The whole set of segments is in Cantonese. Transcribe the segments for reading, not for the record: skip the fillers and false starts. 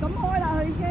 敢開啦，佢已經。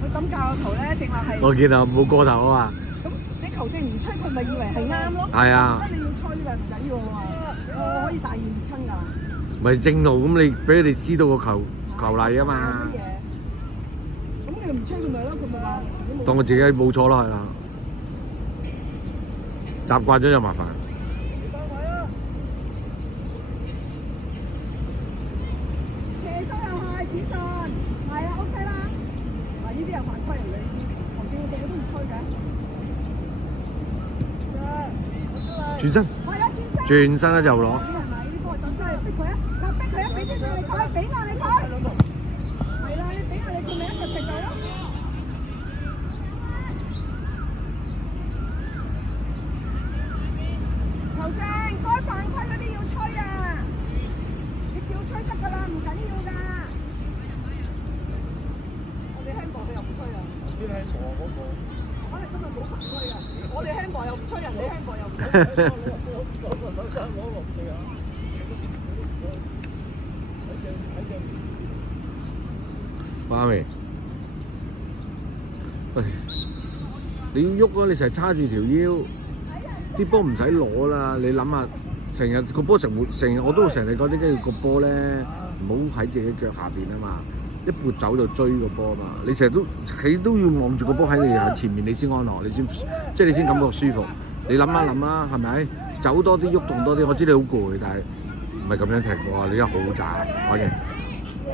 佢咁教個球咧，淨係。我見啊，冇過頭啊嘛。咁你球證唔吹，佢咪以為係啱咯？係啊。你要吹嘅唔緊要啊，我可以大義滅親㗎。咪正路咁，你俾佢哋知道個球例啊嘛。咁你唔吹佢咪咯？佢咪話自己冇。當我自己冇錯啦，係啦。習慣咗就麻煩。斜身又係子俊，係啊 OK 啦。嗱呢啲又犯規人哋，球證個個都唔吹嘅。轉身。係啊轉身。轉身啦就攞。係咪？呢個轉身逼佢啊！嗱逼佢啊！俾啲壓力佢，俾壓力佢。係啦，你俾壓力佢咪一齊踢到咯。球證該犯規嗰啲要吹啊！你照吹得㗎啦，唔緊要㗎。我哋輕薄你又唔吹啊？先輕薄嗰個。可能今日冇犯規啊！我哋輕薄又唔吹，人哋輕薄又唔吹。翻未？喂，你要喐啊！你成日叉住條腰，啲波唔使攞啦。你諗下，成日個波成日我都成日講啲跟住個波咧，唔好喺自己腳下邊啊嘛。一撥走就追個波嘛。你成日都要望住個波喺你喺前面，你先安樂，你先即係你先感覺舒服。你諗一諗啊，係咪？走多啲，喐動多啲。我知你好攰，但係唔係咁樣踢波，你而家好渣，反應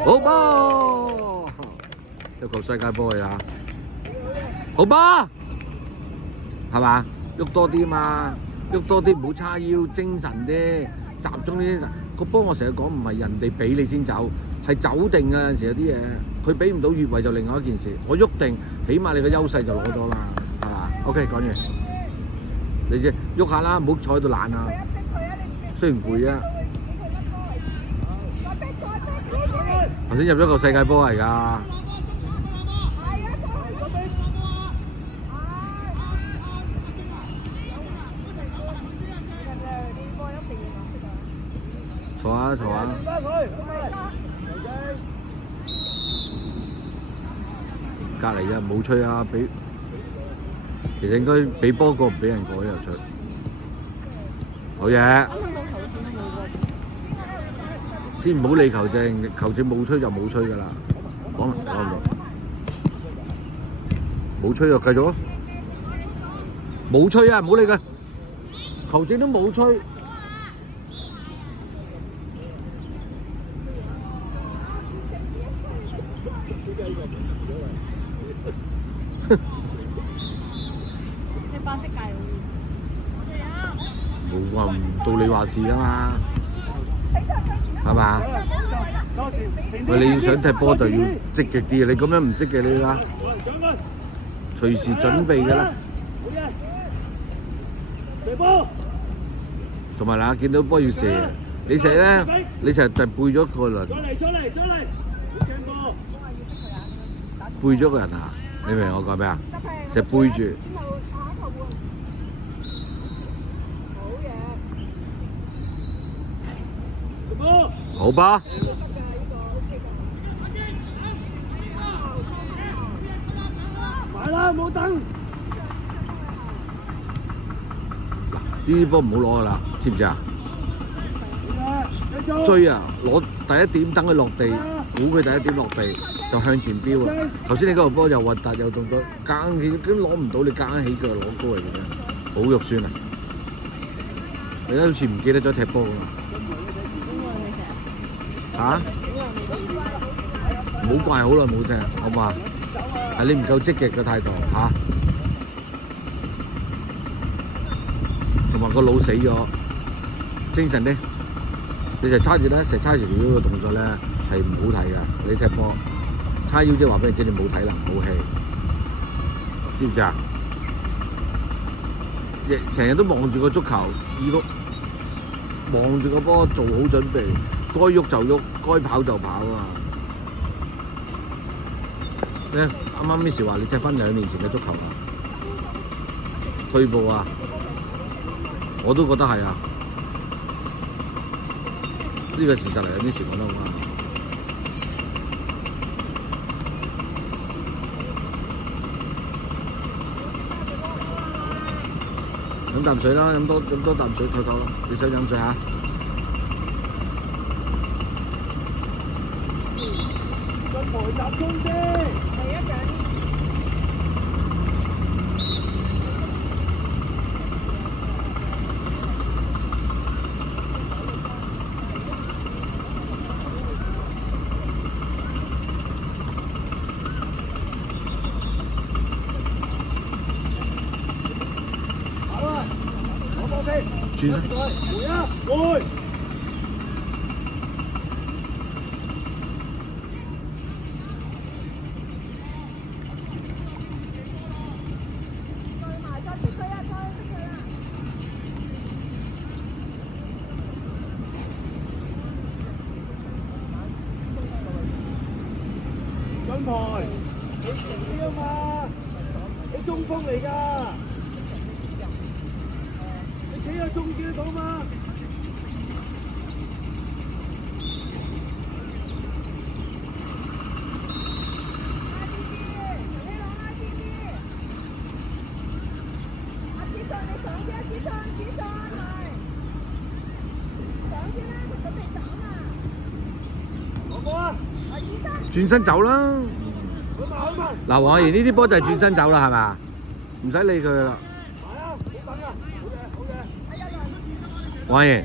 好波，一個世界波嚟啊！好波，係嘛？喐多啲嘛，喐多啲，唔好叉腰，精神啲，集中啲精神。個波我成日講唔係人哋俾你先走，係走定啊！有陣時有啲嘢，佢俾唔到越位就另外一件事。我喐定，起碼你個優勢就攞咗啦，係嘛 ？OK， 講完。你啫，喐下啦，唔好坐喺度懶啊。雖然攰啊。頭先入咗個世界波嚟㗎。坐下坐下。隔離嘅冇吹啊，俾其實應該俾波過唔俾人過呢度吹。好嘢。先唔好理球證，球證冇吹就冇吹㗎啦。講唔冇吹就繼續咯。冇吹啊，唔好理佢。球證都冇吹。即係巴色界冇話唔到你話事啊嘛，係嘛？喂，你要想踢波就要積極啲，你咁樣唔積極你啦，隨時準備㗎啦。同埋嗱，見到波要射，你成日咧，你成日就背咗個輪，背咗個人啊！你明我講咩啊？成日背住。好吧。埋啦，冇等。嗱，呢啲波唔好攞㗎啦，知唔知啊？追啊！攞第一點，等佢落地，估佢第一點落地就向前飆啊！頭先你嗰個波又核突又動作，硬起都攞唔到，你硬起腳攞高嚟嘅啫，好肉酸啊！你而家好似唔記得咗踢波㗎嘛？嚇？唔好怪好耐冇踢，好嘛？係你唔夠積極嘅態度嚇，同埋個腦死咗，精神啲。你成日叉住咧，成日叉住條腰嘅動作咧係唔好睇㗎。你踢波叉腰即係話俾你知你冇體能冇氣，知唔知啊？成日都望住個足球，望住個波做好準備，該喐就喐，該跑就跑啊！咧啱啱 Miss 話你踢翻2年前嘅足球啊，退步啊，我都覺得係啊。呢個事實嚟嘅，Miss 講得好啱。飲啖水啦，飲多啖水唞唞咯。你想飲水嚇？進台集中啲。係一陣。轉身。回啊！回！進台，你前啲啊嘛，你中鋒嚟㗎，你企喺中堅度嘛。轉身走啦！嗱，黃阿賢呢啲波就係轉身走啦，係咪？唔使理佢啦。係啊，好等啊，好嘢，好嘢。黃阿賢，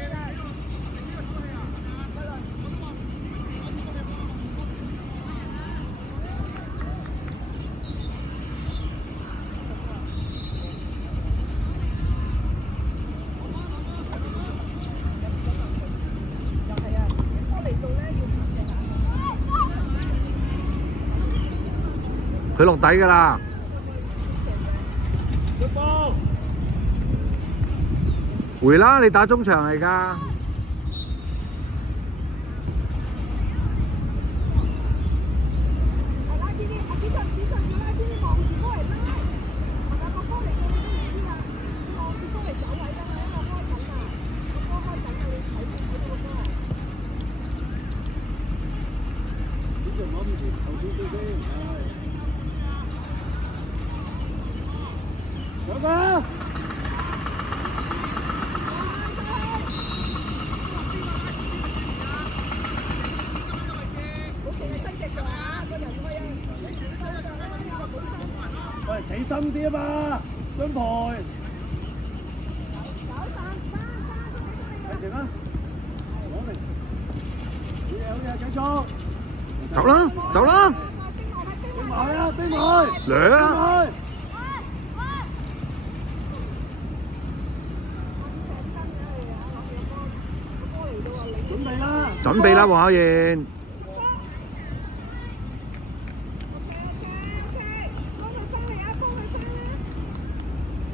佢落底㗎啦！回啦，你打中場嚟㗎。上吧！喂，企深啲啊嘛，張台。繼續啦，攞嚟。好嘢，好嘢，繼續。走啦，走啦！冰埋啊，冰埋！嚟啊！準備啦！準備啦，黃阿賢。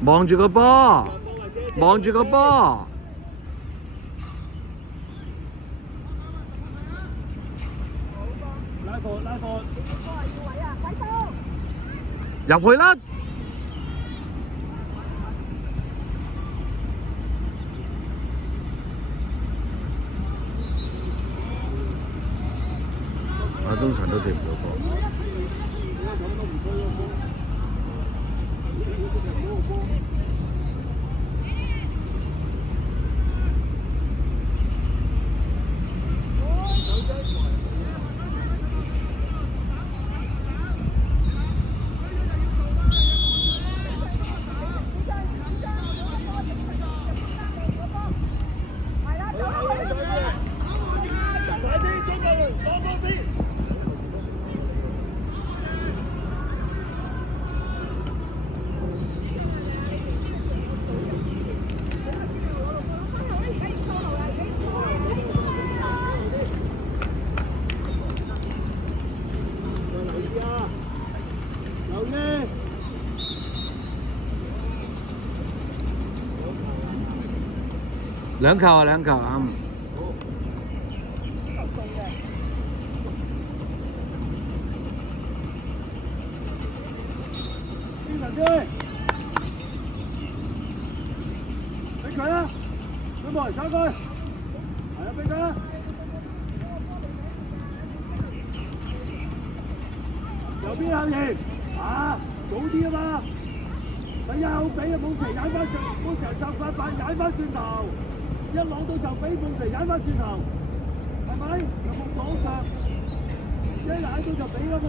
望住個波，望住個波。拉貨，拉貨。入去啦！我通常都踢唔到波。兩球啊，兩球啊！精神啲，俾佢啦，佢冇人搶佢，係啊，俾佢啦。右邊後翼，啊，早啲啊嘛。咪又俾啊！冇成踩翻轉，冇成就快板踩翻轉頭，一攞到就俾冇成踩翻轉頭，係咪？有冇左腳？一踩到就俾啦嘛。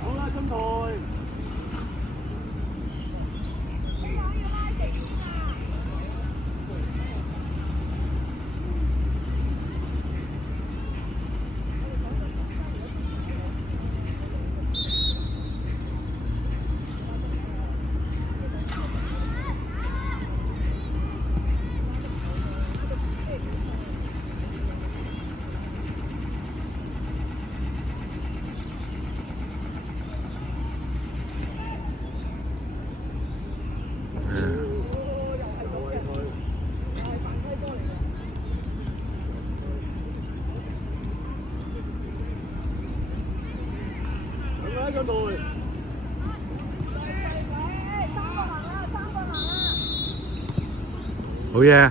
好啦，中台。上台。好嘢。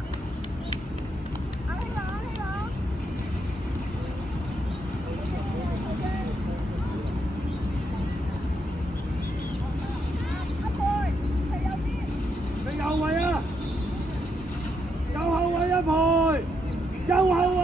你右位啊！右後位一排，右後位。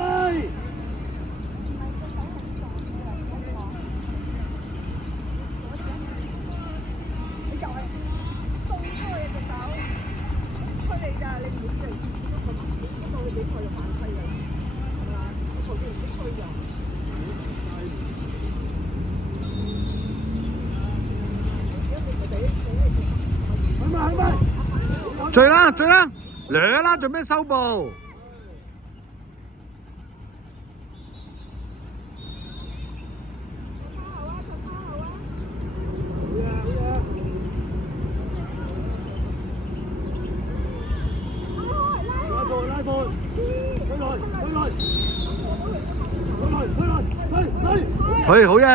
追啦追啦，掠啦，做咩收步？佢好嘢，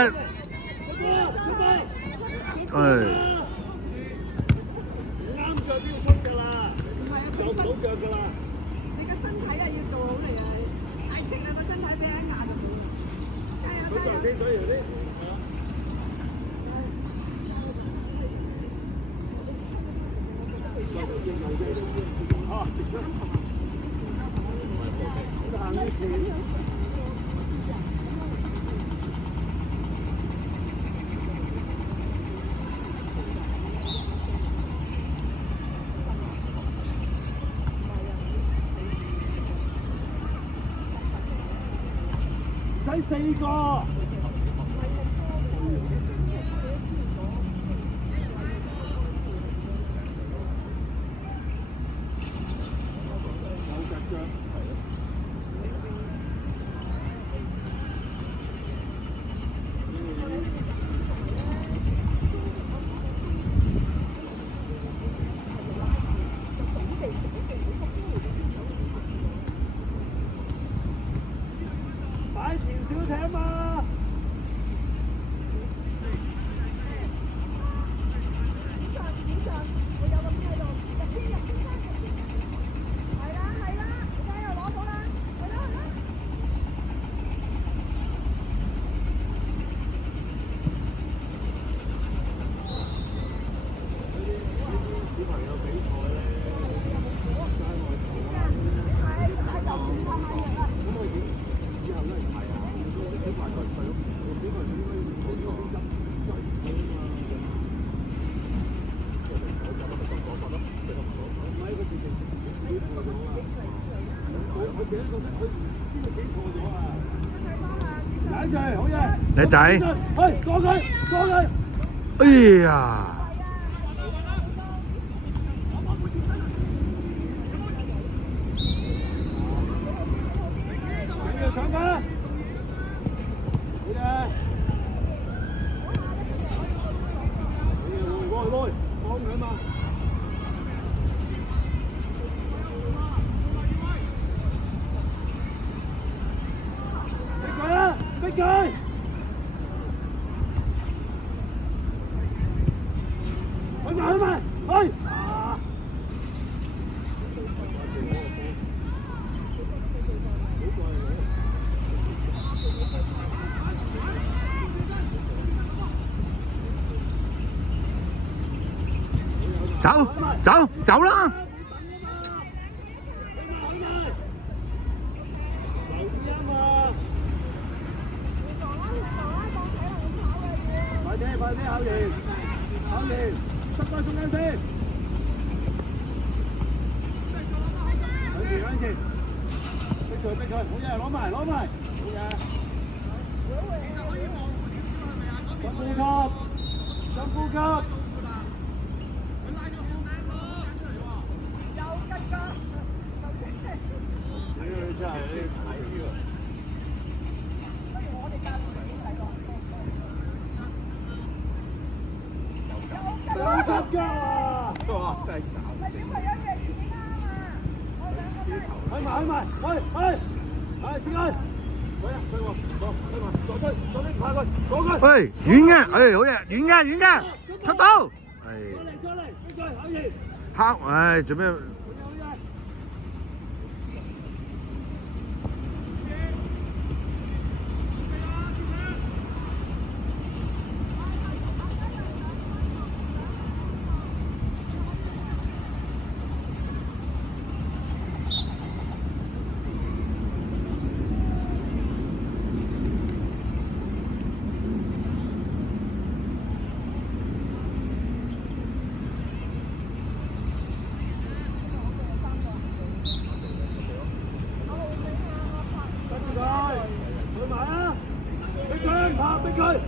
啱腳都要衝㗎啦，做唔到腳㗎啦。你個身體啊要做好嚟啊！太直啦個身體俾人壓。加油加油！舉油啲。啊！行呢次。使4個。擺前小艇嘛！靚仔，過佢，過佢。哎呀！緊要搶㗎！好嘅。過去，過走走走啦！快啲考完，塞翻中間先。兩次，逼佢，好嘢，攞埋，好嘢。深呼吸。你真係睇呢個。好急㗎！哇，真係搞！開埋，點解？喂，遠嘅，好嘢，遠嘅，出到，出嚟，可以。黑，做咩？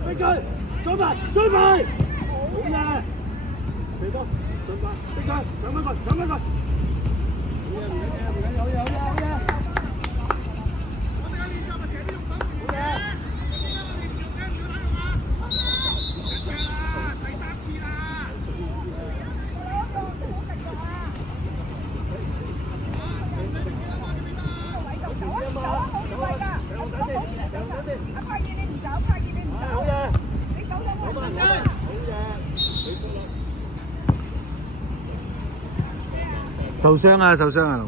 逼佢，追埋，好嘢，四波，進快，逼佢，搶翻佢，好嘢，我哋嘅練習咪成日都用手，好嘢，第3次啦，受傷啊，龍